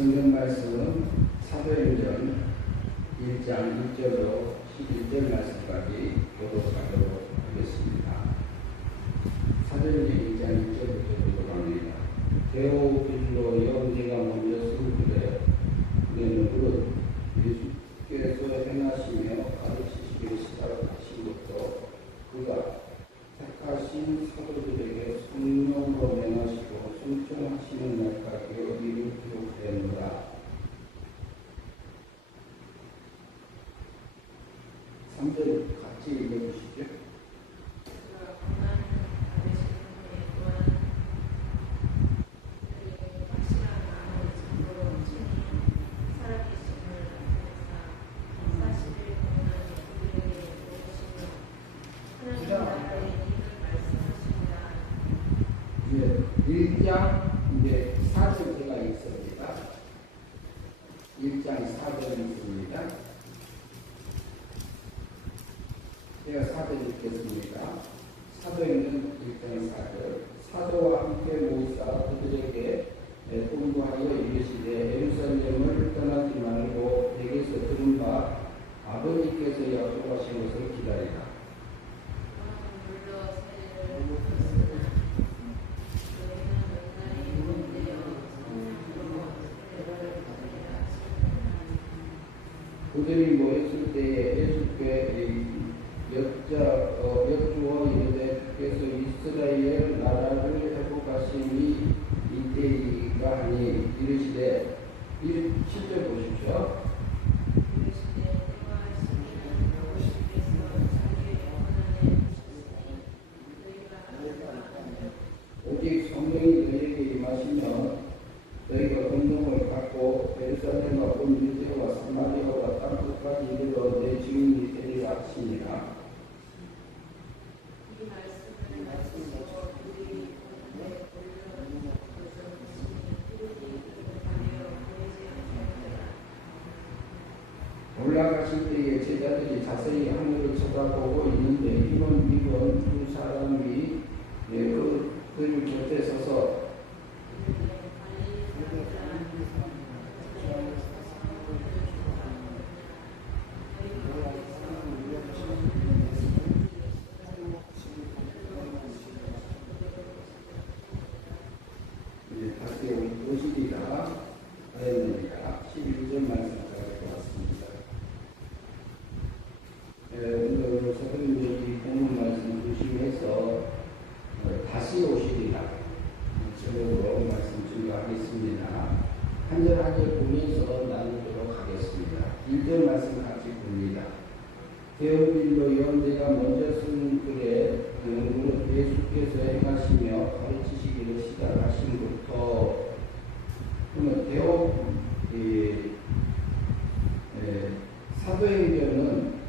성경 말씀은 사도행전 1장 1절로 11절 말씀까지 교독하도록 하겠습니다. 사도행전 1장 1절부터 교독합니다. 데오빌로 형제가 먼저 쓴 글에 무릇 예수께서 행하시며 가르치시기를 시작하신 것도 그가 택하신 사도들에게 성령으로 명하시고 순종하시는 날까지 이를 기록되노라. 3절 같이 읽어주시죠. 이제 4절 제가 읽습니다. 1장 4절 읽습니다. 제가 4절 읽겠습니다. 사도행전 1장 4절 사도와 함께 모이사 그들에게 공부하여 이르시되 예루살렘을 떠나지 말고 내게서 들은 바 아버지께서 약속하신 것을 기다리라. 그들이 모였을 때에 예수께 여쭈어 이르되 주께서 이스라엘 나라를 회복하심이 이때이가 하니 이르시되 7절 보십시오. 오직 성령이 너희에게 임하시면 너희가 권능을 갖고 예루살렘과 온 유대와 사마리아와 땅 끝까지 이르러 내 증인이 되리라 하시니라. 올라가실 때에 제자들이 자세히 하늘을 쳐다보고 있는데 이건 두 사람이 그들 곁에 서서 다시 오시리라 하였느니라. 11절 말씀까지 왔습니다. 오늘 사도행전이 본문 말씀 중심에서 다시 오시리라 제목으로 말씀 증거하겠습니다. 한 절 한 절 보면서 나누도록 하겠습니다. 1절 말씀 같이 봅니다. 데오빌로 형제가 먼저 쓴 글에 예수께서 행하시며 가르치시기를 시작하신 것부터 사도행전은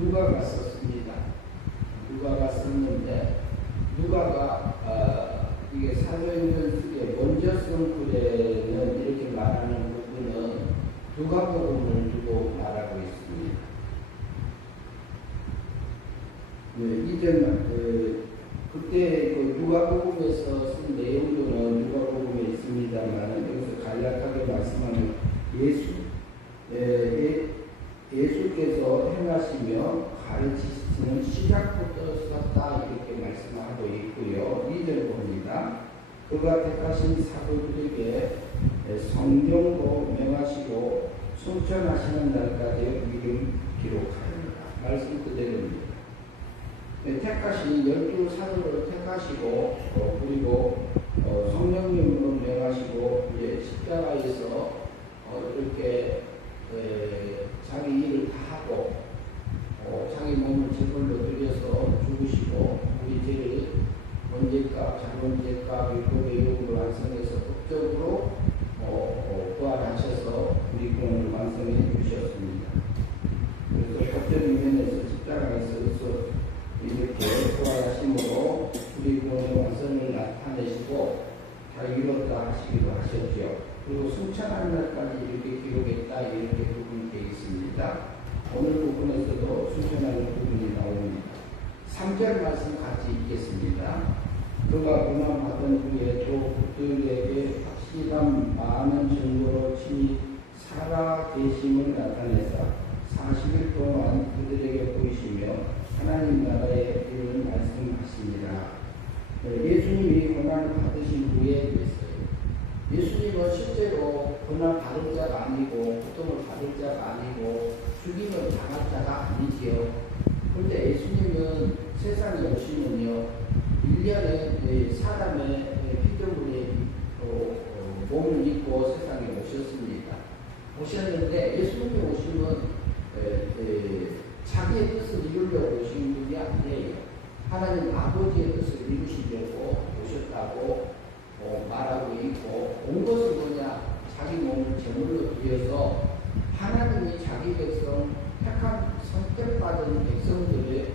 누가가 썼습니다. 누가가 썼는데 누가가 이게 사도행전 속에 먼저 쓴 글에는 이렇게 말하는 부분은 누가복음을 두고 말하고 있습니다. 이전 그때 누가복음에서 쓴 내용들은 누가복음에 있습니다만 여기서 간략하게 말씀하면 예수께서 행하시며 가르치시는 시작부터 썼다 이렇게 말씀하고 있고요. 2절 봅니다. 그가 택하신 사도들에게 성령으로 명하시고 순천하시는 날까지 이름 기록하였다. 말씀 그대로입니다. 택하신 12사도를 택하시고 그리고 성령님으로 명하시고 이제 십자가에서 이렇게 자기 일을 다 하고 자기 몸을 제물로 드려서 죽으시고 우리 죄를 번제값, 자본제값, 율법의용을 완성해서 법적으로 부활하셔서 우리 공을 완성해 주셨습니다. 그래서 법적인 면에서 십자가에서 이렇게 부활하심으로 우리 구원의 완성을 나타내시고 다 이뤘다 하시기도 하셨죠. 그리고 순천한 날까지 이렇게 기록했다 이렇게 부분이 되어 있습니다. 오늘 부분에서도 순천하는 부분이 나옵니다. 3절 말씀 같이 읽겠습니다. 그가 고난받은 후에 또 그들에게 확실한 많은 증거로 친히 살아 계심을 나타내사 40일 동안 그들에게 보이시며 하나님 나라의 일을 말씀하시니라. 예수님이 고난을 받으신 후에 그랬어요. 예수님은 실제로 고난 받을 자가 아니고 고통을 받을 자가 아니고 죽임을 당할 자가 아니지요. 그런데 예수님은 세상에 오시면요 1년에 사람의 피조물의 몸을 입고 세상에 오셨습니다. 오셨는데 예수님이 오시면 자기의 뜻을 이루려고 오신 분이 아니에요. 하나님 아버지의 뜻을 이루시려고 오셨다고 말하고 있고, 온 것은 뭐냐? 자기 몸을 제물로 드려서 하나님이 자기 백성, 택한 선택받은 백성들의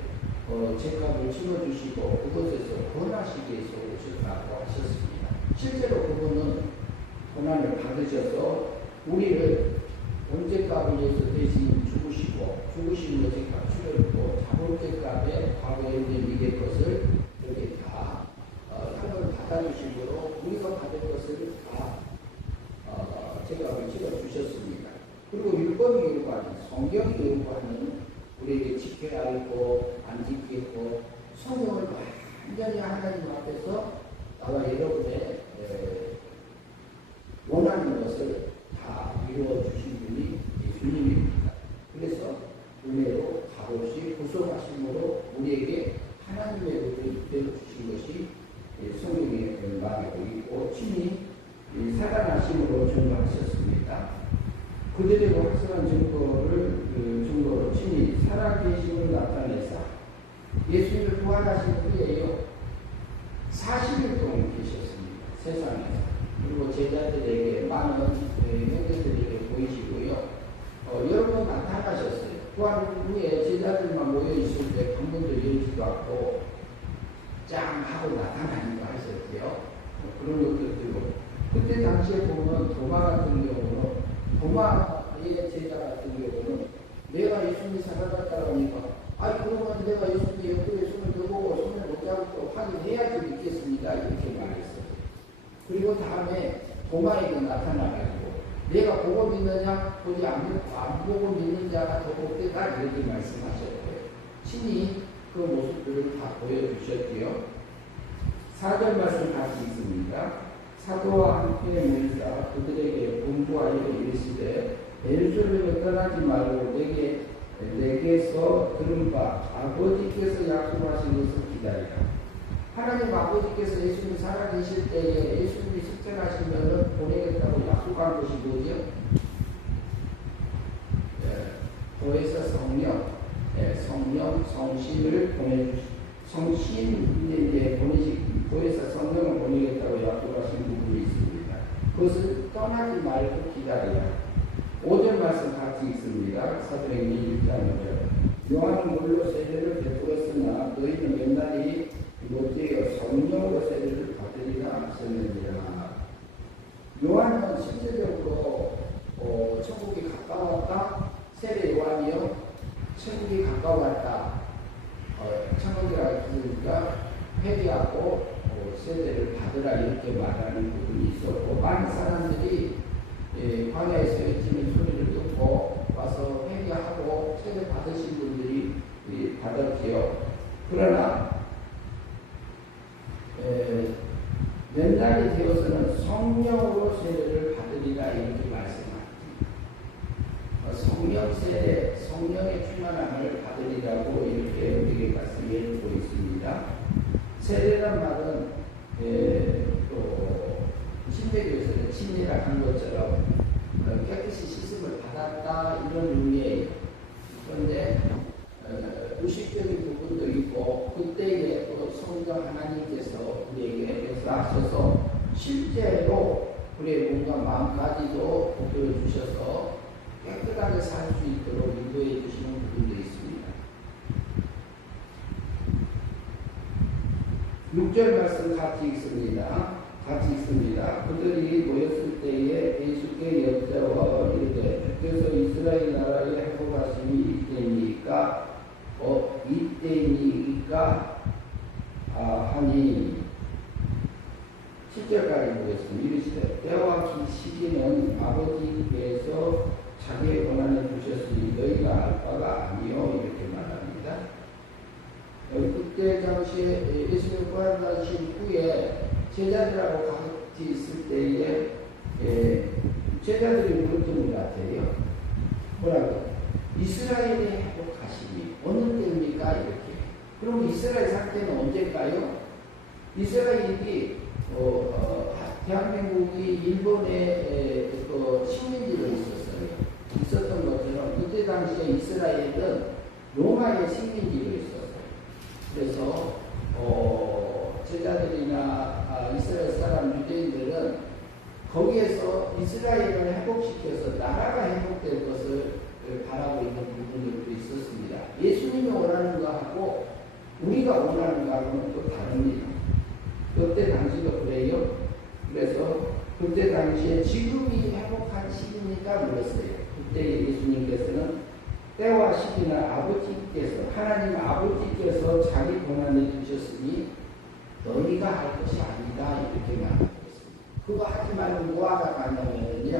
죄값을 치러주시고 그것에서 구원하시기 위해서 오셨다고 하셨습니다. 실제로 그분은 고난을 받으셔서 우리를 언제값을 위해서 대신 죽으신 것에 값치렀고 자본죄값에 과거에 있는 이게 것을 이렇게 다 상을 받아주심으로 우리가 받을 것을 다 죄값을 치러주셨습니다. 그리고 율법이 요구하는 성경이 요구하는 우리에게 지켜야 하고 안 지키고 성경을 완전히 하나님 앞에서 나와 여러분의 원하는 것을 다 이루어 주신 분이 예수님입니다. 그래서 은혜로 값없이 구속하심으로 우리에게 하나님의 의를 입혀 주신 것이 성경에 말하고 있고 친히 살아나심으로 증거하셨습니다. 그들에게 확실한 증거로 친히 살아계심을 나타내사 예수님을 부활하신 후에요 40일 동안 계셨습니다. 세상에서. 그리고 제자들에게 많은 형제들에게 보이시고요. 여러 번 나타나셨어요. 부활 후에 제자들만 모여 있을 때 방문도 열지도 않고 짱 하고 나타나는 거 하셨어요. 그런 것들도 그때 당시에 보면 도마 같은 경우는 도마의 제자 같은 경우는 내가 예수님이 살아났다고 하니까 그러면 내가 예수님 옆구리에 손을 대보고 손을 못 잡고 확인해야지 믿겠습니다. 이렇게 말했어요. 그리고 다음에 도마에게 나타나가지고 내가 보고 믿느냐 보지 안 보고 믿는 자가 더 복되다 이렇게 말씀하셨고요. 친히 그 모습들을 다 보여주셨고요. 4절 말씀 같이 있습니다. 사도와 함께 모이사 그들에게 분부하여 이르시되 예루살렘에 떠나지 말고 내게서 들은 바 아버지께서 약속하신 것을 기다리라. 하나님 아버지께서 예수님이 살아계실 때에 예수님이 승천하시면 보내겠다고 약속한 것이 뭐죠? 도에서 성령, 성신을 도에서 성령을 보내겠다고 약속하신 부분이 있습니다. 그것을 떠나지 말고 기다리라. 5절 말씀 같이 있습니다. 사도행전 1장 5절. 요한은 물로 세례를 베풀었으나 너희는 맨날이 못되어 성령으로 세례를 받으리라 하셨느니라. 요한은 실제적으로 천국이 가까웠다. 세례 요한이요. 천국이 가까웠다. 천국이라 했으니까 회개하고 세례를 받으라 이렇게 말하는 부분이 있었고 많은 사람들이 광야에서 외치는 소리를 듣고 와서 회개하고 세례 받으신 분들이 받았지요. 그러나 맨날이 되어서는 성령으로 세례를 받으리라 이렇게 말씀합니다. 성령 세례, 성령의 충만함을 받으리라고 이렇게 우리에게 말씀해 주고 있습니다. 세례란 말은 또 신대교에서 친이라 한 것처럼 깨끗이 씻음을 받았다 이런 의미예요. 그런데 의식적인 부분도 있고 그때에 또 성령 하나님께서 우리에게 역사하셔서 실제로 우리의 몸과 마음까지도 복돋워 주셔서 깨끗하게 살 수 있도록 인도해 주시는 부분도 있습니다. 6절 말씀 같이 있습니다. 그들이 모였을 때에 예수께 여짜와 이르되 주께서 이스라엘 나라의 회복하심이 이때니까 하니 10절까지 보겠습니다. 이르시되 때와 이는 아버지께서 자기의 권한을 주셨으니 너희가 알 바가 아니요 이렇게 말합니다. 그때 당시에 예수님 부활하신 후에 제자들하고 같이 있을 때에 제자들이 물었던 것 같아요. 뭐라고? 이스라엘의 회복하심이 어느 때입니까? 이렇게. 그럼 이스라엘 상태는 언제일까요? 이스라엘이 대한민국이 일본의 식민지로 있었던 것처럼 그때 당시에 이스라엘은 로마의 식민지로 있었어요. 그래서 제자들이나 이스라엘 사람 유대인들은 거기에서 이스라엘을 회복시켜서 나라가 회복될 것을 바라고 있는 부분들도 있었습니다. 예수님이 원하는 거하고 우리가 원하는 거하고는 또 다릅니다. 그때 당시도 그래요. 그래서 그때 당시에 지금이 회복한 시기니까 물었어요. 그때 예수님께서는 때와 시기는 아버지께서 하나님 아버지께서 자기 권한을 주셨으니 너희가 할 것이 아니다 이렇게 말하고 있습니다. 그거 하지 말고 뭐하다 가냐면요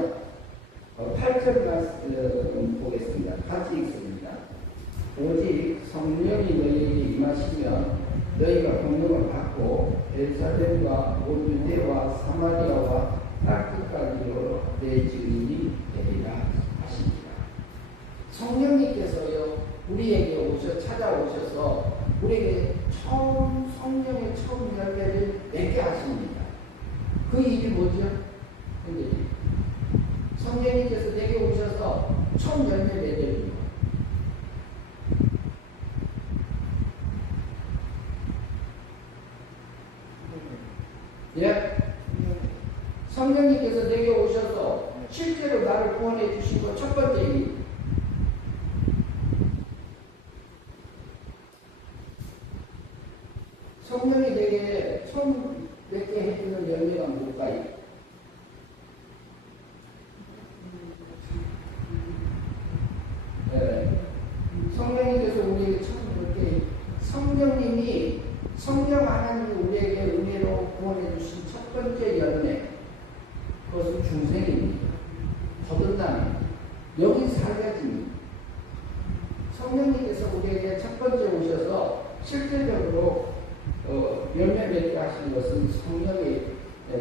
8절 보겠습니다. 같이 읽습니다. 오직 성령이 너희에게 임하시면 너희가 권능을 받고 예루살렘과 온 유대와 사마리아와 땅 끝까지로 내 증인이 되리라 하십니다. 성령님께서요 우리에게 찾아오셔서 우리에게 성령의 처음 열매를 맺게 하십니다. 그 일이 뭐죠? 성령님께서 내게 오셔서 처음 열매 맺으리요. 예? 성령님께서 내게 오셔서 실제로 나를 구원해 주신 것 첫 번째 일. 성령이 내게 처음 맺게 해주는 열매가 뭘까요? 네. 성령님께서 우리에게 처음 맺게 성령님이 성령 하나님이 우리에게 은혜로 구원해 주신 첫 번째 열매 그것은 중생입니다. 거듭남입니다. 여기 살려집니다. 성령님께서 우리에게 첫 번째 오셔서 실제적으로 열매 맺게 하신 것은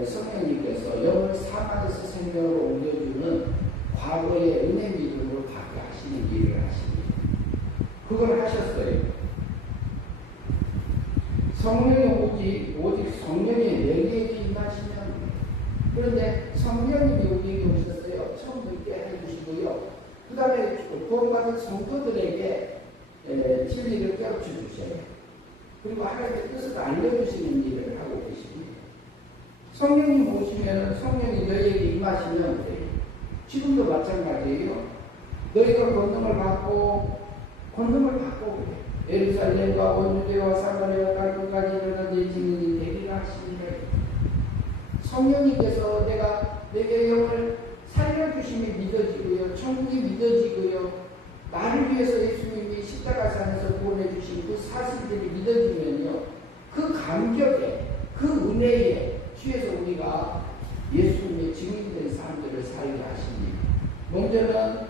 성령님께서 영을 사망에서 생명으로 옮겨주는 과거의 은혜 믿음으로 받게 하시는 일을 하십니다. 그걸 하셨어요. 성령이 오직 성령이 내게 임하시면 그런데 성령님이 우리에게 오셨어요. 처음 듣게 해주시고요. 그 다음에 구원받은 성도들에게 진리를 깨우쳐 주셔요. 그리고 하나님의 뜻을 알려주시는 일을 하고 계십니다. 성령님 오시면 성령이 너희에게 임하시면 돼요. 지금도 마찬가지예요. 너희가 권능을 받고 그래. 예루살렘과 온 유대와 사마리아와 땅 끝까지 이르는 내 증인이 되리라 하십니다. 성령님께서 내게 영을 살려주심이 믿어지고요. 천국이 믿어지고요. 나를 위해서 예수님이 십자가산에서 구원해 주신 그 사실들이 믿어지면요. 그 감격에 그 은혜에 취해서 우리가 예수님의 증인된 사람들을 살게 하십니다. 먼저는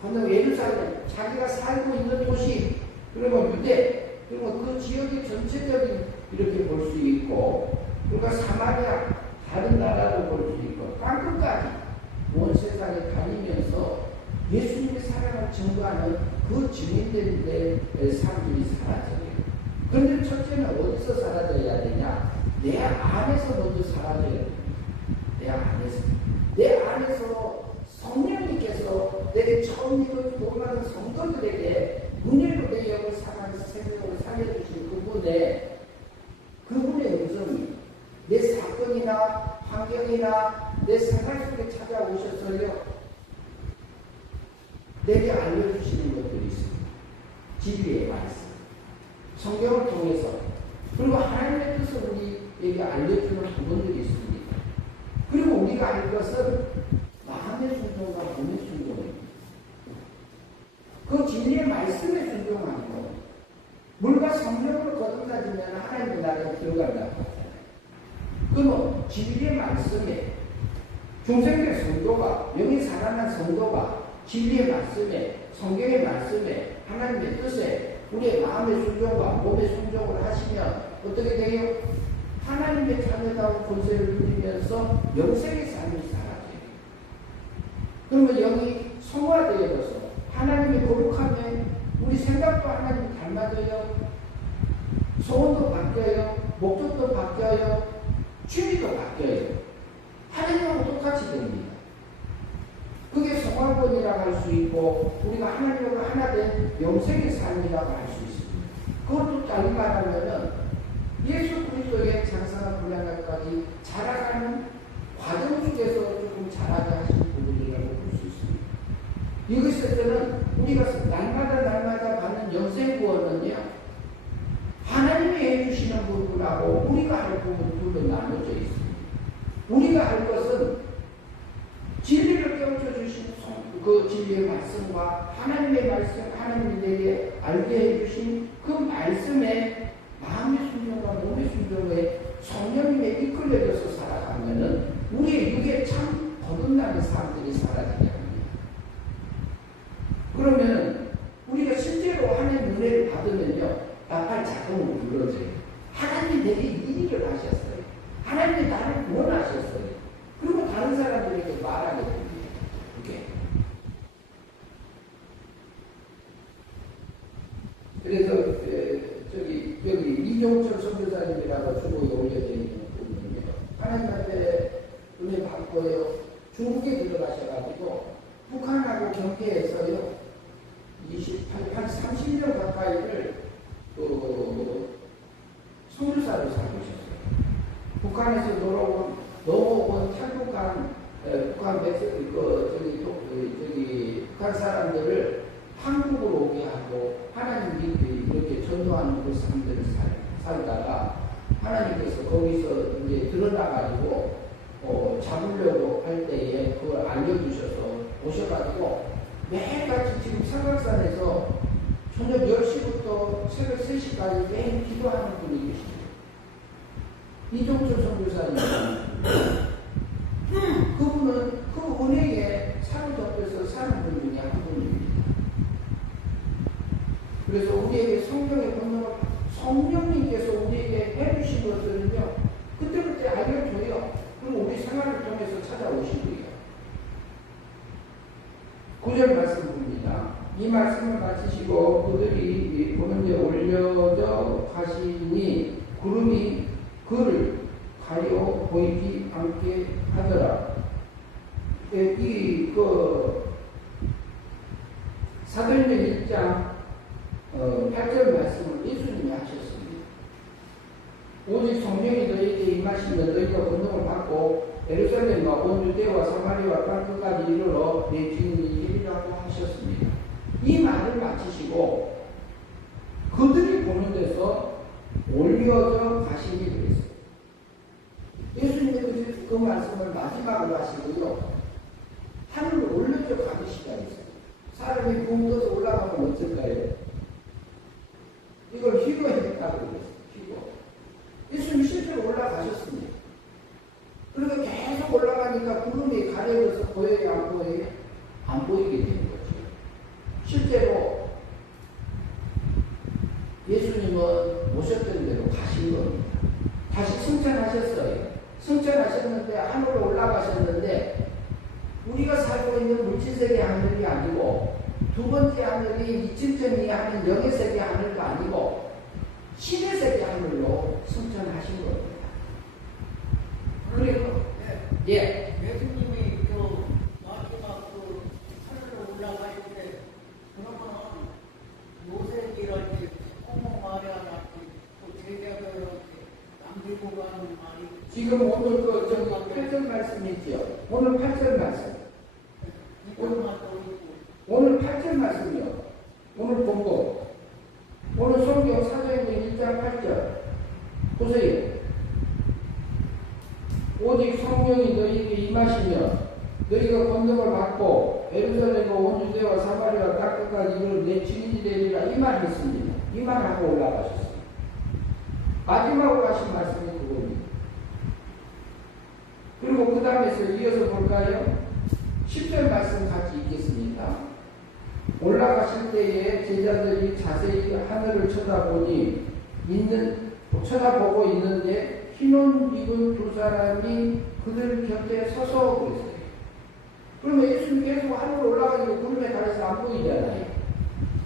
건너 예루살렘 자기가 살고 있는 도시 그리고 유대 그리고 그 지역의 전체적인 이렇게 볼 수 있고 그리고 사마리아 다른 나라도 볼 수 있고 땅끝까지 온 세상에 다니면서 예수님의 사랑을 증거하는 그 증인들의 사람들이 사라져요. 그런데 첫째는 어디서 사라져야 되냐? 내 안에서 먼저 사라져야 됩니다. 내 안에서 성령님께서 내게 처음 믿어 구원받은 성도들에게 은혜로 내 영을 사랑해서 생명으로 살려주신 그분의 음성이 내 사건이나 환경이나 내 생활 속에 찾아오셔서요. 내게 알려주시는 것들이 있습니다. 진리의 말씀, 성경을 통해서 그리고 하나님의 뜻을 우리에게 알려주는 부분들이 있습니다. 그리고 우리가 알 것은 마음의 순종과 몸의 순종입니다. 그 진리의 말씀에 순종하는 것. 물과 성령으로 거듭나지면 하나님의 나라에 들어간다고 하잖아요. 그건 진리의 말씀에 중생들의 성도가, 영이 살아난 성도가 진리의 말씀에, 성경의 말씀에, 하나님의 뜻에 우리의 마음의 순종과 몸의 순종을 하시면 어떻게 돼요? 하나님의 자녀다운 권세를 누리면서 영생의 삶이 살아져요. 그러면 영이 성화되어서 하나님의 거룩함에 우리 생각도 하나님 닮아져요. 소원도 바뀌어요. 목적도 바뀌어요. 취미도 바뀌어요. 하나님하고 똑같이 됩니다. 그게 성화권이라고 할 수 있고 우리가 하나님과 하나 된 영생의 삶이라고 할 수 있습니다. 그것도 다르게 말하면 예수 그리스도의 장사나 분량까지 자라가는 과정 속에서 조금 자라게 하신 부분이라고 볼 수 있습니다. 여기서 때는 우리가 날마다 받는 영생 구원은요, 하나님이 해주시는 부분하고 우리가 할 부분으로 나눠져 있습니다. 우리가 할 것은 진리를 깨우쳐 주신 그 진리의 말씀과 하나님의 말씀, 하나님이 내게 알게 해주신 그 말씀에 마음의 순종과 몸의 순종에 성령님에 이끌려져서 살아가면은 우리의 육에 참 거듭나는 사람들이 사라지게 합니다. 그러면 우리가 실제로 하나님의 은혜를 받으면요, 나팔 자동으로 불러져요. 하나님이 내게 이 일을 하셨어요. 하나님이 나를 구원하셨어요. 그리고 다른 사람들에게 말하게 됩니다. 이렇게. 그래서 여기 이종철 선교사님이라고 중국에 올려져 있는 분이에요. 하나님한테 은혜 받고요. 중국에 들어가셔가지고 북한하고 경계에서요 28, 한 30년 가까이를 선교사로 살고 있었어요. 북한에서 넘어온 탈북한 북한 북한 사람들을 한국으로 오게 하고 하나님 믿기 이렇게 전도하는 그 사람들을 살다가 하나님께서 거기서 이제 드러나가지고 잡으려고 할 때에 그걸 알려주셔서 오셔가지고 매일같이 지금 삼각산에서 저녁 10시부터 새벽 3시까지 매일 기도하는 분이 계십니다. 이종철 선교사님. 그분은 그 은혜에 사로잡혀서 사는 분 중에 한 분입니다. 그래서 우리에게 성경의 본능을 성령님께서 우리에게 해주신 것들은요, 그때그때 알려줘요. 그리고 우리 생활을 통해서 찾아오시고요. 9절 말씀 봅니다. 이 말씀을 마치시고 그들이 보는데 올려져 가시니 구름이 그를 가려 보이지 않게 하더라. 사도행전 1장 8절 말씀을 예수님이 하셨습니다. 오직 성령이 너희에게 임하시면 너희가 권능을 받고 예루살렘과 온 유대와 사마리아와 땅 끝까지 이르러 내 증인이 되리라고 하셨습니다. 이 말을 마치시고 그들이 보는 데서 올려져 가시니 그랬어요. 예수님은 그 말씀을 마지막으로 하시고요, 하늘로 올려져 가기 시작했어요. 사람이 붕 떠서 올라가면 어떨까요? 이걸 희거했다고 그랬어요. 희거. 예수님이 실제로 올라가셨습니다. 그러니까 계속 올라가니까 구름이 가려져서 보여요, 안 보여요? 안 보이게 되는 거죠. 실제로 예수님은 오셨던 대로 가신 겁니다. 다시 승천하셨어요. 승천하셨는데 하늘로 올라가셨는데 우리가 살고 있는 물질세계 하늘이 아니고 두 번째 하늘이 2층쯤이 하는 영의 세계 하늘도 아니고 신의 세계 하늘로 승천하신 겁니다. 그리고 예수님이 마지막 하늘로 올라가실 때 그러면 요셉이랄지 고모 마리아랄지 제자들한테 남기고 가는 말이 지금 오늘 8절 말씀 있죠? 오늘 8절 말씀. 오늘 8절 말씀이요. 오늘 본거. 오늘 성경 사도행전 1장 8절. 보세요. 오직 성령이 너희에게 임하시면 너희가 권능을 받고 예루살렘과 온 유대와 사마리아 땅 끝까지 이르러 내 증인이 되리라 이 말 했습니다. 이 말하고 올라가셨습니다. 마지막으로 하신 말씀이 그겁니다. 그리고 그 다음에서 이어서 볼까요? 10절 말씀 같이 읽겠습니다. 올라가실 때에 제자들이 자세히 하늘을 쳐다보고 있는데 흰옷 입은 두 사람이 그들 곁에 서서 그랬어요. 그러면 예수님 계속 하늘로 올라가니까 구름에 가려서 안 보이잖아요.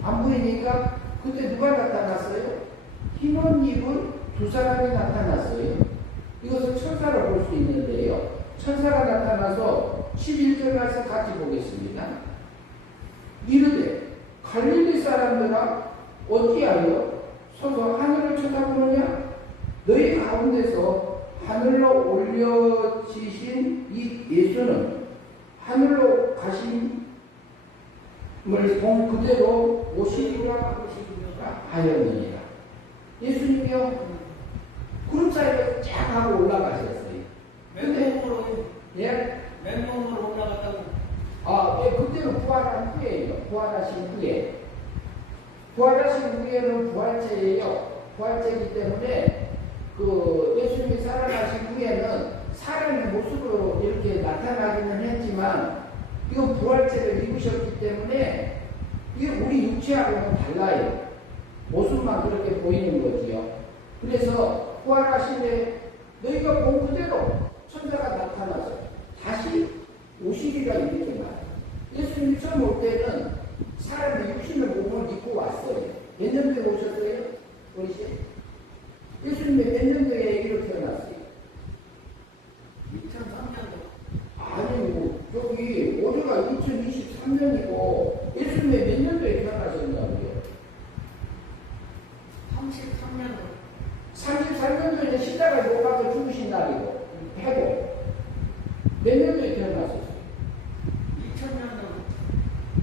안 보이니까 그때 누가 나타났어요? 흰옷 입은 두 사람이 나타났어요. 이것을 천사로 볼 수 있는데요. 천사가 나타나서 11절 말씀 같이 보겠습니다. 이르되 갈릴리 사람들아 어찌하여 서서 하늘을 쳐다보느냐? 너희 가운데서 하늘로 올려지신 이 예수는 하늘로 가심을 본 그대로 오시리라 하였느니라. 예수님이요 구름 사이로 쫙 하고 올라가셨어요. 맨몸으로 예? 맨몸으로 올라갔다고. 예, 그때는 부활한 후에예요. 부활하신 후에. 부활하신 후에는 부활체예요. 부활체이기 때문에 그 예수님이 살아나신 후에는 사람의 모습으로 이렇게 나타나기는 했지만 이건 부활체를 입으셨기 때문에 이게 우리 육체하고는 달라요. 모습만 그렇게 보이는 거지요. 그래서 부활하심에 너희가 본 그대로 천사가 나타나서 다시 오시리라 이렇게 말해요. 예수님이 처음 올 때는 사람의 육신의 몸을 입고 왔어요. 몇 년도에 오셨어요? 어르신? 예수님이 몇 년도에 이렇게 태어났어요? 2003년도. 아니, 여기 올해가 2023년이고 예수님이 몇 년도에 태어나셨냐고요? 33년도. 33년도에 십자가에 못 박혀 죽으신 날이고 해고 몇 년도에 태어나셨어요? 2000년도.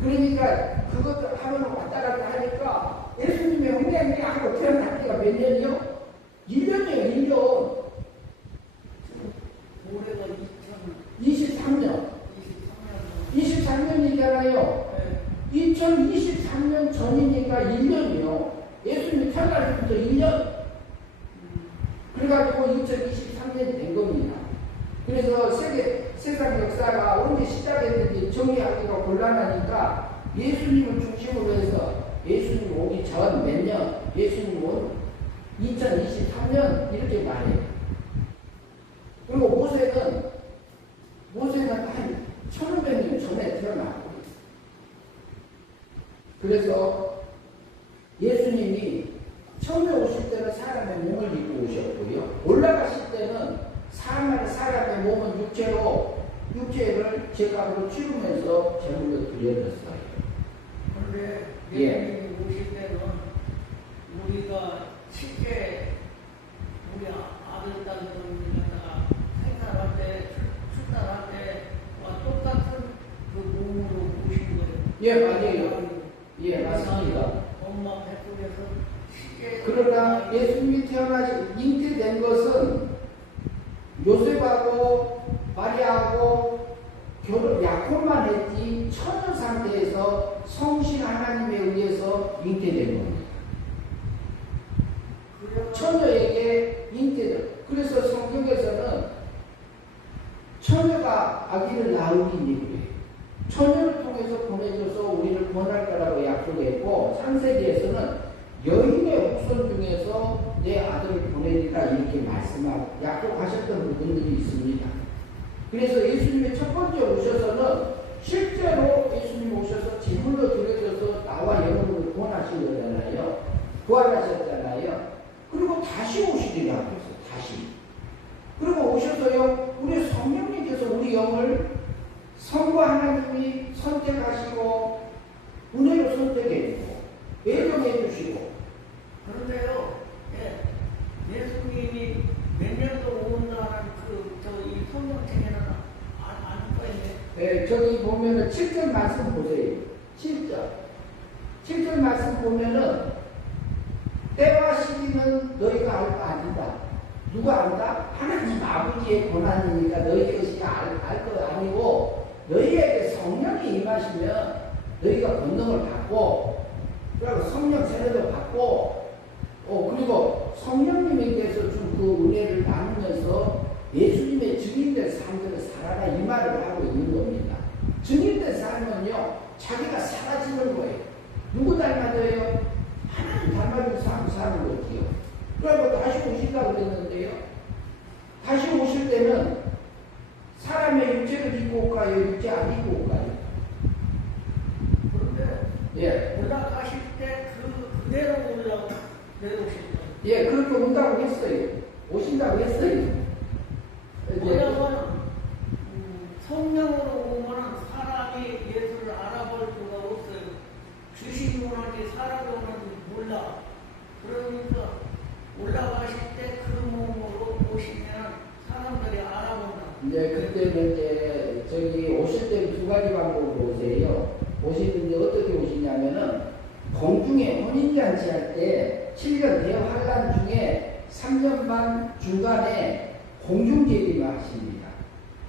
그러니까 그것도 하면 왔다 갔다 하니까 예수님의 홍양이 하고 태어났기가 몇 년이요? 1년이에요. 1년. 올해가 23년. 23년이잖아요. 네. 2023년 전이니까 1년이요. 예수님이 태어날 때부터 1년. 그래가지고 2023년이 된 겁니다. 그래서 세상 역사가 언제 시작했는지 정의하기가 곤란하니까 예수님을 중심으로 해서 예수님 오기 전 몇 년, 예수님 온 2023년 이렇게 말해요. 그리고 모세는 한 1500년 전에 태어났고 그래서 예수님이 처음에 오실 때는 사람의 몸을 입고 오셨고요. 올라가실 때는 사람의 몸은 육체를 제값으로 치르면서 제물로 드려졌어요. 그런데 예. 예수님이 오실 때는 우리가 쉽게 우리 아들, 딸들을 갖다가 생산할 때, 출산할 때와 똑같은 그 몸으로 오신 거예요. 예, 맞아요. 예, 맞습니다. 엄마 뱃속에서 쉽게. 그러나 예수님이 잉태된 것은 요셉하고 마리아하고 결혼 약혼만 했지 처녀 상태에서 성신 하나님에 의해서 잉태된 겁니다. 처녀에게 잉태된. 그래서 성경에서는 처녀가 아기를 낳으니 이후에 처녀를 통해서 보내줘서 우리를 구원할 거라고 약속했고 창세기에서는 여인의 후손 중에서 내 아들을 보내리라 이렇게 약속하셨던 부분들이 있습니다. 그래서 예수님의 첫 번째 오셔서는 실제로 예수님 오셔서 제물로 드려져서 나와 여러분을 구원하신 거잖아요. 구원하셨잖아요. 그리고 다시 오시리라 그랬어요. 다시. 그리고 오셔서요 우리 성령님께서 우리 영을 성부 하나님이 선택하시고 은혜로 선택해주고 예정해 주시고. 그런데요, 예수님이 몇 년도 온다는 이 성경책에는 안 써있네. 네, 저기 보면은 7절 말씀 보세요. 7절 말씀 보면은 때와 시기는 너희가 알 거 아니다. 누가 안다? 하나님 아버지의 권한이니까 너희 것이 알 거 아니고 너희에게 성령이 임하시면 너희가 권능을 받고 그리고 성령 세례도 받고 그리고 성령님께서 준 그 은혜를 나누면서 예수님의 증인될 삶들을 살아라 이 말을 하고 있는 겁니다. 그분의 삶은요, 자기가 사라지는 거예요. 누구 닮아져요? 하나님 닮아준 삶 사는 거지요. 그리고 다시 오신다고 그랬는데요. 다시 오실 때는 사람의 육체를 입고 올까요? 육체 안 입고 올까요? 그런데 예. 올라가실 때 그대로 내려오실 거예요. 예, 그렇게 온다고 했어요. 오신다고 했어요. 왜냐하면 성령으로 오면 사람이 예수를 알아볼 수가 없어요. 주신 분한테 살아오는지 몰라. 그러니까 올라가실 때 그 몸으로 오시면 사람들이 알아본다. 이제 그때는 이제 저기 오실 때 두 가지 방법으로 오세요. 오시는데 어떻게 오시냐면은 공중에 혼인잔치 할 때 7년 대환란 중에 3년 반 중간에 공중재림을 하십니다.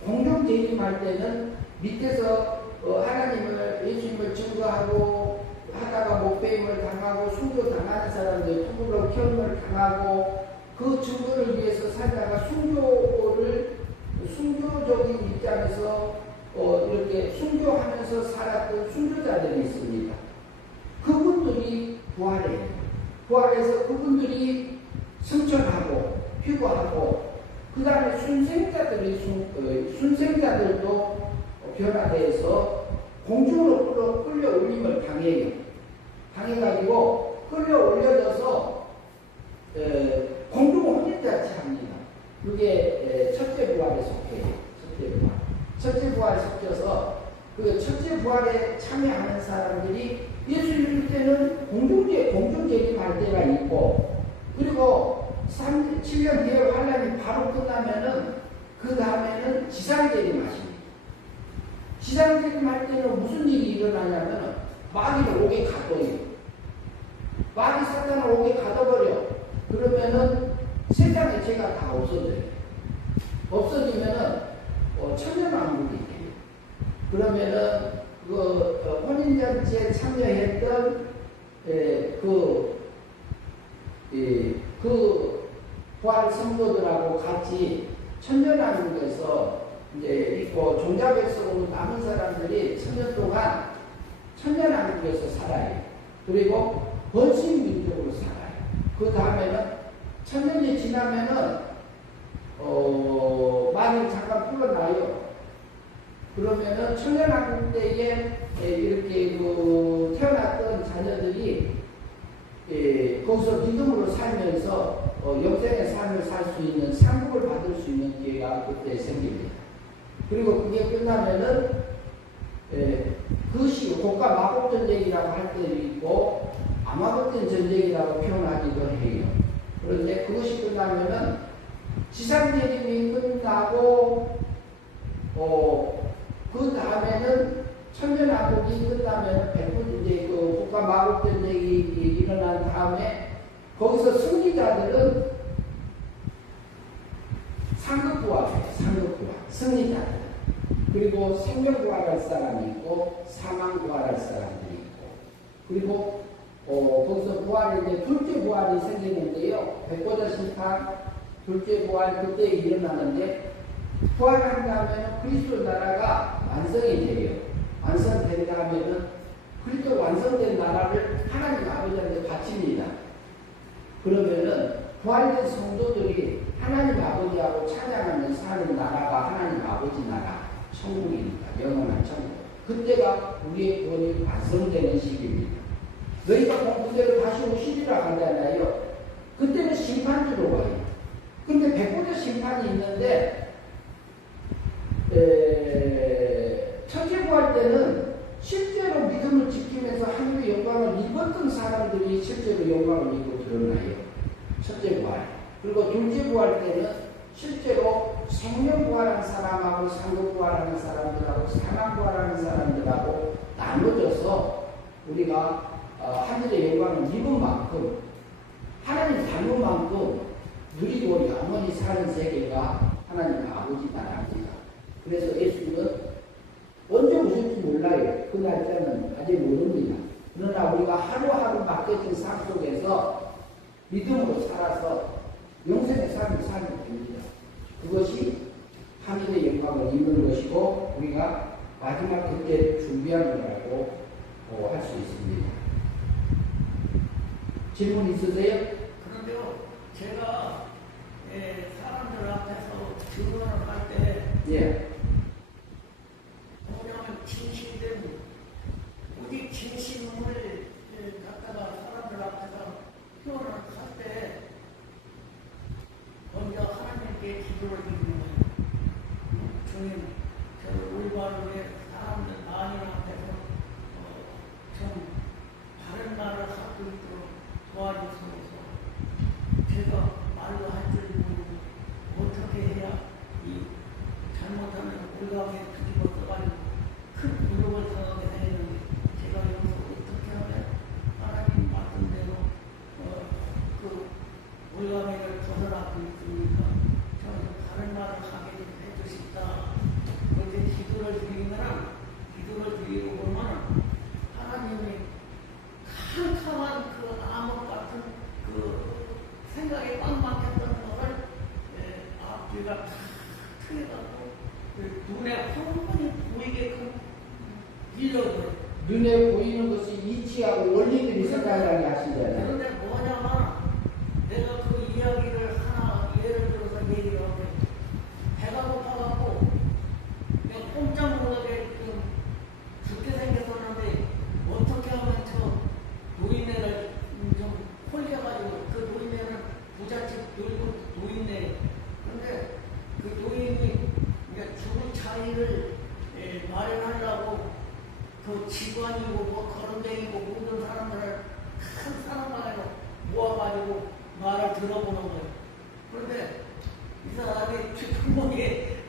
공중재림할 때는 밑에서 하나님을 예수님을 증거하고 하다가 목배임을 당하고 순교 당하는 사람들 투불로 키움을 당하고 그 증거를 위해서 살다가 순교적인 입장에서 이렇게 순교하면서 살았던 순교자들이 있습니다. 그분들이 부활해요. 부활해서 그분들이 승천하고 휴거하고 그 다음에 순생자들도 변화돼서 공중으로 끌려올림을 당해요. 당해가지고 끌려올려져서 공중 혼인잔치 합니다. 그게 첫째 부활에 속해요. 첫째 부활에 속혀서 그 첫째 부활에 참여하는 사람들이 예수 믿을 때는 공중재림할 때가 있고, 그리고 7년 뒤에 환란이 바로 끝나면은 그 다음에는 지상재림하십니다. 지상재림할 때는 무슨 일이 일어나냐면 마귀를 옥에 가둬요. 마귀 사탄을 옥에 가둬버려. 그러면은 세상의 죄가 다 없어져요. 없어지면은 천년왕국이 돼요. 그러면은 그 혼인잔치에 참여했던 그 부활 성도들하고 같이 천년왕국에서 이제 있고 종자백성으로 남은 사람들이 천년 동안 천년왕국에서 살아요. 그리고 번식 민족으로 살아요. 그 다음에는 천년이 지나면은 많이 잠깐 풀어놔요. 그러면은 천년왕국 때에 이렇게 태어났던 자녀들이 거기서 믿음으로 살면서 영생의 삶을 살 수 있는 상급을 받을 수 있는 기회가 그때 생깁니다. 그리고 그게 끝나면은 그것이 고가 마법 전쟁이라고 할 때도 있고 아마겟돈 전쟁이라고 표현하기도 해요. 그런데 그것이 끝나면은 지상재림이 끝나고 그 다음에는 천년왕국이 끝나면 이제 그 국가 마법 전쟁이 일어난 다음에 거기서 승리자들은 상급부활이에요. 상급부활 승리자들. 그리고 생명부활할 사람이 있고 사망부활할 사람들이 있고, 그리고 거기서 부활이 이제 둘째 부활이 생기는데요. 백보자 심판 둘째 부활 그때 일어나는데, 부활한 다음에는 그리스도 나라가 완성이 돼요. 완성된 다음에는 그리스도 완성된 나라를 하나님 아버지한테 바칩니다. 그러면은 부활된 성도들이 하나님 아버지하고 찬양하며 사는 나라가 하나님 아버지 나라, 천국입니다. 영원한 천국. 그때가 우리의 구원이 완성되는 시기입니다. 너희가 그대로 다시 오시리라 하잖아요. 그때는 심판주로 와요. 근데 백보자 심판이 있는데, 첫째 부활 때는 실제로 믿음을 지키면서 하늘의 영광을 입었던 사람들이 실제로 영광을 입고 드러나요. 첫째 부활. 그리고 둘째 부활 때는 실제로 생명 부활한 사람하고 상급 부활하는 사람들하고 사망 부활하는 사람들하고 나눠져서 우리가 하늘의 영광을 입은 만큼, 하나님 닮은 만큼 누리고 영원히 사는 세계가 하나님 아버지 나라입니다. 그래서 예수님은 언제 오실지 몰라요. 그 날짜는 아직 모릅니다. 그러나 우리가 하루하루 맡겨진 삶 속에서 믿음으로 살아서 영생의 삶을 살면 됩니다. 그것이 하늘의 영광을 입는 것이고, 우리가 마지막 그때 준비하는 거라고 할 수 있습니다. 질문 있으세요? 그런데요, 제가 사람들 앞에서 증언을 할 때 예. 뭐냐면 진실된 우리 진심을 갖다가 사람들 앞에서 표현을 할 때 먼저 하나님께 기도를 드리는 거예요. 주님, 저를 올바르게 사람들 많은 앞에서 좀 바른 말을 할 수 있도록 도와주소서. 제가 말로 할 줄 모르고 어떻게 해야 이 잘못하면 올라오게 뒤집어 써가지고 큰 노력을 당하게 되는데 제가 여기서 어떻게 하면 하나님 말씀대로 그 올라오기를 벗어나고 있으니까 저는 다른 말을 하게 해주십다. 그렇게 기도를 드리고 보면 하나님이 캄캄한 그 암흑 같은 그 생각에 꽉 막혔던 것을 앞뒤가 다 트여갖고 눈에 황홀히 보이게끔 빌려줘요. 눈에 보이는 것이 이치하고 원리들이 생각나게 하시잖아요. 그런데 뭐냐면 내가 그 이야기를 하나 예를 들어서 얘기를 하면 배가 고파갖고 내가 꼼짝 못하게 좀 죽게 생겼었는데 어떻게 하면 저 노인네를 좀 홀려가지고 그 노인네는 부잣집 노인네 근데 그 노인이 이제 죽을 자리를 마련하려고 그 직원이고 뭐 거름쟁이고 모든 사람들을 큰 사람만으로 모아가지고 말을 들어보는 거예요. 그런데 이 사람이 뒷목에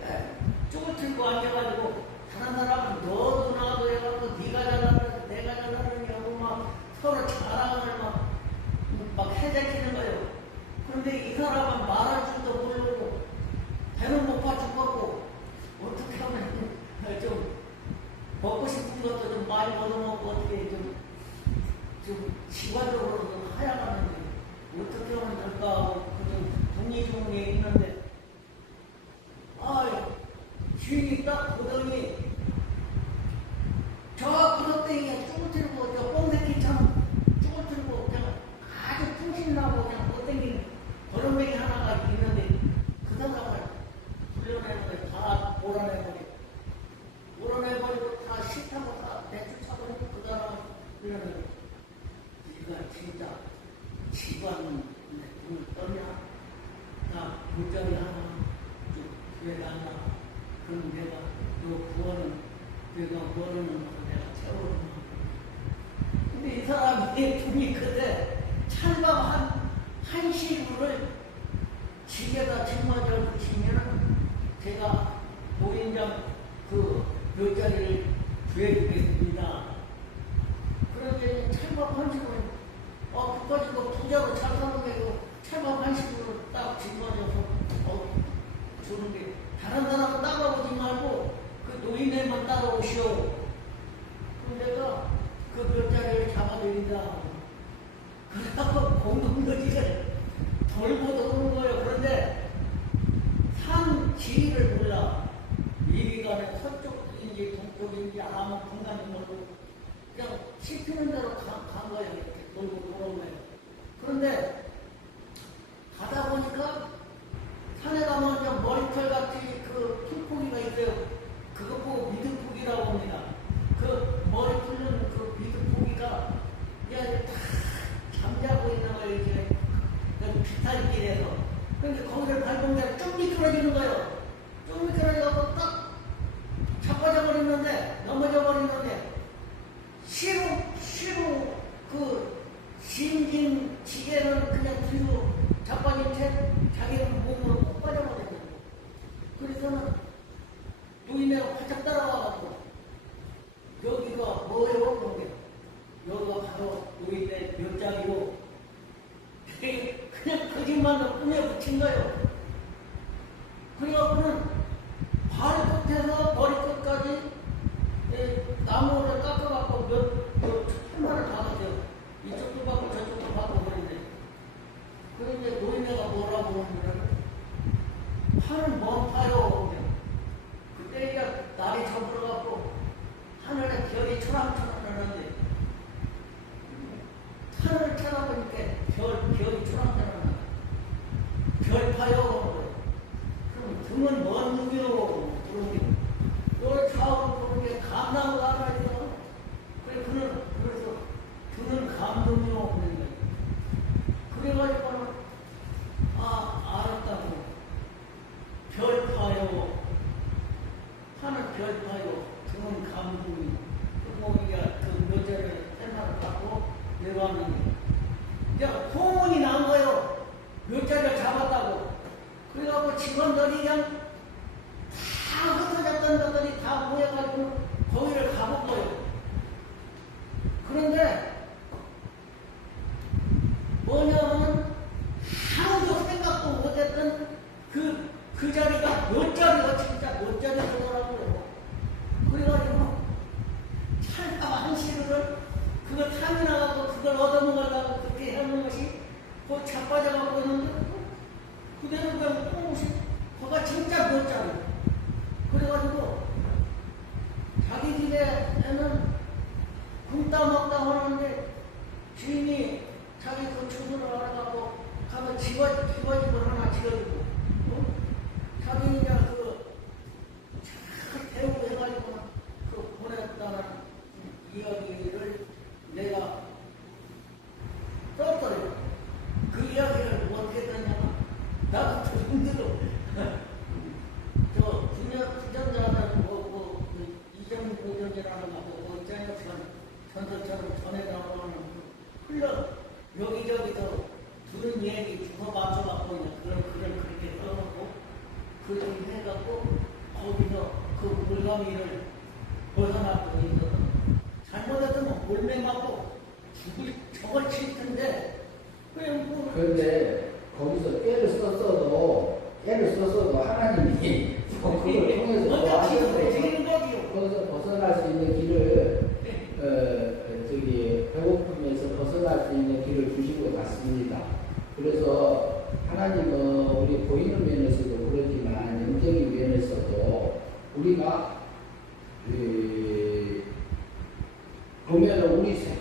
쪽을 들고 앉아가지고 다른 사람은 너도 나도 해가지고 네가 잘나는 내가 잘나느냐고 막 서로 자랑을 막 해제키는 거예요. 그런데 이 사람은 말할 줄도 모르고 배는 고파 죽겠고 어떻게 하면 좀 먹고 싶은 것도 좀 많이 얻어먹고 어떻게 좀 직관적으로 좀 하야가는데 어떻게 하면 될까 하고 좀 궁리중에 있는데 주인이 딱 보더니 저 구석탱이에 쭈글쭈글고 저 뽕새끼처럼 쭈글쭈글고 그냥 아주 풍신나고 그냥 못 땡기는 거름뱅이 하나가 있는데 그 사람을 불려내고 다 몰아내버리고 다 싫다고 다 내쫓아버리고 그 사람을 불려내고 네가 진짜 집안 돈을 떠냐? 나 물자리 하나 좀 구해달라. 그럼 내가 너 구하는 내가 모르는 거 내가 채워주마. 근데 이 사람이 돈이 그때 찰밥 한 시구를 지게다 짊어져 주시면은 제가 노인장 그 묘자리를 구해주겠습니다. 그런데 찰밥 한 시구를 그까지 그 부자로 잘 사는 게고 찰밥 한 시구를 딱 짊어져서 주는 게 다른 사람은 따라오지 말고 그 노인네만 따라오시오. 그럼 내가 그 묘자리를 잡아드린다. 그래갖고 공동묘지를 돌고 도는 거예요. 그런데 산 지위를 몰라. 이리가는 서쪽인지 동쪽인지 아무 공간이 모르고 그냥 씹히는 대로 간 거예요. 이렇게 돌고 돌아오네요. 그런데 가다 보니까 산에 가면 그냥 머리털 같이 그 풀포기가 있어요. 그거 보고 미드포기라고 합니다. 그 머리 풀는 그 미드포기가 그냥 다 잠자고 있는 거예요. 이제 비탈길에서. 근데 거기를 밟으면 좀 미끄러지는 거예요. 좀 미끄러져갖고 딱 자빠져 버리는데 넘어져 버리는데 시로 그 심긴 지게는 그냥 뒤로 자빠진 채 자기는 몸으로 꼭 빠져버리는 거예요. 그래서는 노인네가 활짝 따라와가지고 여기가 뭐예요? 여기가 바로 노인네 묘장이고 그냥 거짓말로 꿈에 붙인 거예요. 그래갖고는 발끝에서 머리끝까지 나무를 깎아갖고 천만을 박았어요. 이쪽도 박고 저쪽도 박고 그랬는데 그런데 노인네가 뭐라고 하냐면 팔은 뭔 파요? 그때 이제 날이 저물어갖고 초랑초랑하는데 하늘을 쳐다보니까 별이 초랑초랑하네. 별 파요. 그럼 등은 뭔 놈이요? 그러니 너를 차오고 그런 게 감나무가 하나 있어. 그래서 등은 감동이요. 그래가지고 알았다고. 별 파요. 하늘 별 파요. 등은 감동이. 그모기가 그 묘자를 생각을 갖고 내려왔는데 야, 소문이 난 거예요. 묘자를 잡았다고. 그래갖고 직원들이 그냥 다 흩어졌던 것들이 다 모여가지고 거기를 가본 거예요. 그런데 뭐냐면 아무도 생각도 못했던 그 자리가 몇 자리가 진짜 몇 자리더라고요. 그래가지고 찰까 한시를 그걸 탐이나가고 그걸 얻어먹으려고 그렇게 해놓은 것이 그 자빠져가고 있는데 그대로 그냥 꽁무시 그가 진짜 몇 자리. 그래가지고 자기 집에는 굶다 먹다 하는데 주인이 자기 그 주소를 알아가고 가서 집어집을 하나 지어주고 자기 이제 잘 배우고 해가지고 보냈다는 이야기를 내가 썼더래요. 그 이야기를 어떻게 했냐면 나도 좀 힘들어. 저 부정자는 이정 보존이라는 거 있잖아요. 전설처럼 전해달라고 하는 흘러 여기저기서 들은 얘기 주워 맞춰갖고 그런 글을 그렇게 써놓고 그렇게 해갖고 거기서 그 물가미를 벗어났더니 잘못했으면 몰매 맞고 저걸 칠 텐데 그런데 거기서 깨를 썼어도 하나님이 그걸 통해서 도와주는데 거기서 벗어날 수 있는 길을 배고픔에서 벗어날 수 있는 길을 주신 것 같습니다. 그래서 하나님은 우리 보이는 면에서도 그렇지만 영적인 면에서도 우리가 보면은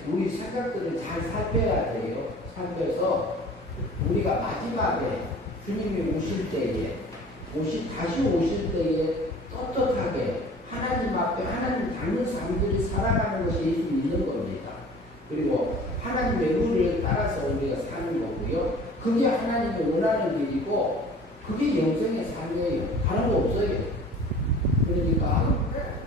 우리 생각들을 잘 살펴야 돼요. 살펴서 우리가 마지막에 주님이 오실 때에 다시 오실 때에 떳떳하게 하나님 앞에 하나님 닮은 삶들이 살아가는 것이 예수 믿는 겁니다. 그리고 하나님의 의를 따라서 우리가 사는 거고요. 그게 하나님이 원하는 길이고 그게 영생의 삶이에요. 다른 거 없어요. 그러니까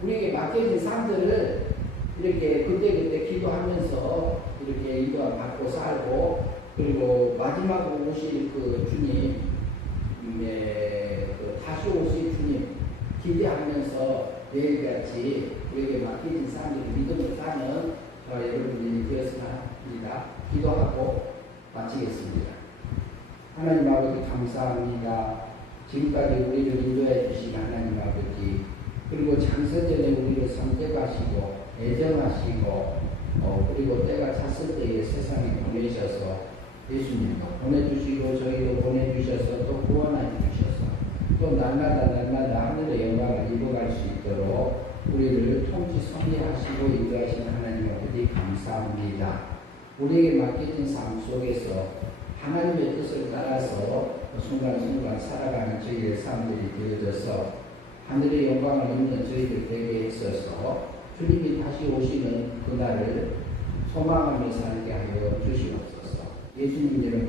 우리에게 맡겨진 삶들을 이렇게 그때그때 기도하면서 이렇게 인도함 받고 살고 그리고 마지막으로 오실 그 주님 다시 오실 주님 기대하면서 매일같이 우리에게 맡겨진 삶들을 믿음을 사는 여러분들이 되었으면 합니다. 기도하고 마치겠습니다. 하나님 아버지 감사합니다. 지금까지 우리를 인도해 주신 하나님 아버지 그리고 장세전에 우리를 선택하시고 애정하시고 그리고 때가 찼을 때에 세상에 보내셔서 예수님도 보내주시고 저희도 보내주셔서 또 구원해 주셔서 또 날마다 하늘의 영광을 입어갈 수 있도록 우리를 통치 섭리하시고 인도하신 하나님 아버지 감사합니다. 우리에게 맡겨진 삶 속에서 하나님의 뜻을 따라서 순간순간 살아가는 저희의 삶들이 되어져서 하늘의 영광을 입는 저희들 되게 있어서 주님이 다시 오시는 그날을 소망하며 살게 하여 주시옵소서. 예수님 이름